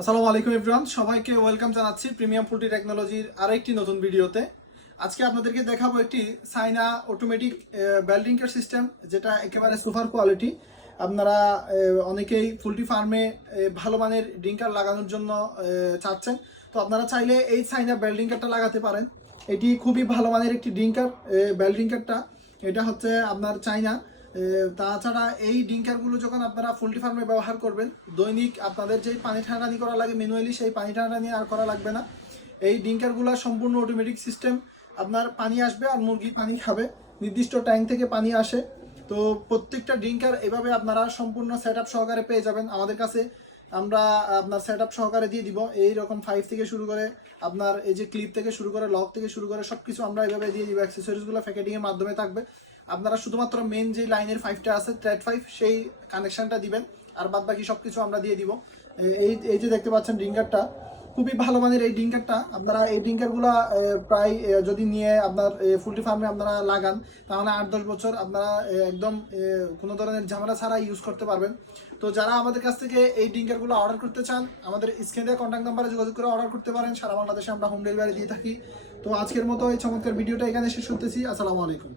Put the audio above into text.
আসসালামু আলাইকুম এভরিওয়ান, সবাইকে ওয়েলকাম জানাচ্ছি প্রিমিয়াম পোল্ট্রি টেকনোলজির আরেকটি নতুন ভিডিওতে। আজকে আপনাদেরকে দেখাবো একটি সাইনা অটোমেটিক বেল্ডিংকার সিস্টেম, যেটা একেবারে সুপার কোয়ালিটি। আপনারা অনেকেই পোল্ট্রি ফার্মে ভালো মানের ডিঙ্কার লাগানোর জন্য চাচ্ছেন, তো আপনারা চাইলে এই সাইনা বেল্ডিংকারটা লাগাতে পারেন। এটি খুবই ভালো মানের একটি ডিঙ্কার বেল্ডিংকারটা। এটা হচ্ছে আপনার চাইনা। তাছাড়া এই ডিঙ্কারগুলো যখন আপনারা পোল্ট্রি ফার্মে ব্যবহার করবেন, দৈনিক আপনাদের যেই পানি ঠান্ডানি করা লাগে ম্যানুয়ালি, সেই পানি ঠান্ডানি আর করা লাগবে না। এই ডিঙ্কারগুলো সম্পূর্ণ অটোমেটিক সিস্টেম। আপনার পানি আসবে আর মুরগি পানি খাবে, নির্দিষ্ট ট্যাঙ্ক থেকে পানি আসে। তো প্রত্যেকটা ডিঙ্কার এভাবে আপনারা সম্পূর্ণ সেট আপ সহকারে পেয়ে যাবেন আমাদের কাছে। আমরা আপনার সেট আপ সহকারে দিয়ে দিব। এইরকম 5 থেকে শুরু করে আপনার এই যে ক্লিপ থেকে শুরু করে লক থেকে শুরু করে সবকিছু আমরা এভাবে দিয়ে দিব। অ্যাক্সেসরিজগুলো প্যাকেটিংয়ের মাধ্যমে থাকবে। আপনারা শুধুমাত্র মেন যে লাইনের 5টা আছে, থ্রেড 5, সেই কানেকশনটা দিবেন, আর বাদ বাকি সবকিছু আমরা দিয়ে দিব। এই এই যে দেখতে পাচ্ছেন ডিঙ্কারটা, খুবই ভালো মানের এই ডিঙ্কারটা। আপনারা এই ডিঙ্কারগুলো প্রায় যদি নিয়ে আপনার পোল্ট্রি ফার্মে আপনারা লাগান, তাহলে 8-10 বছর আপনারা একদম কোনো ধরনের ঝামেলা ছাড়া ইউজ করতে পারবেন। তো যারা আমাদের কাছ থেকে এই ডিঙ্কারগুলো অর্ডার করতে চান, আমাদের স্ক্রিনে দেওয়া কন্ট্যাক্ট নাম্বারে যোগাযোগ করে অর্ডার করতে পারেন। সারা বাংলাদেশে আমরা হোম ডেলিভারি দিয়ে থাকি। তো আজকের মতো এই চমৎকার ভিডিওটা এখানে শেষ করতেছি। আসসালামু আলাইকুম।